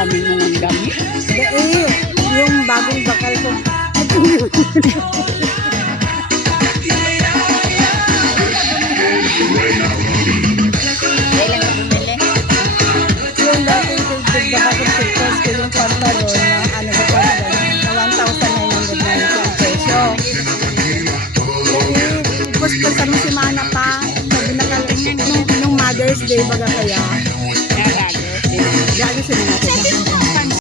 dami mong dami. Yung bagong bakal ko. Kailan ka bumili? Yung dating bakal ko pictures ko yung pantalon na ano ba pa na 1,990 peso. Tapos kasama si Mana pa. Sabi na nung Mother's Day baga kaya. Nagago. Lagi sila natin.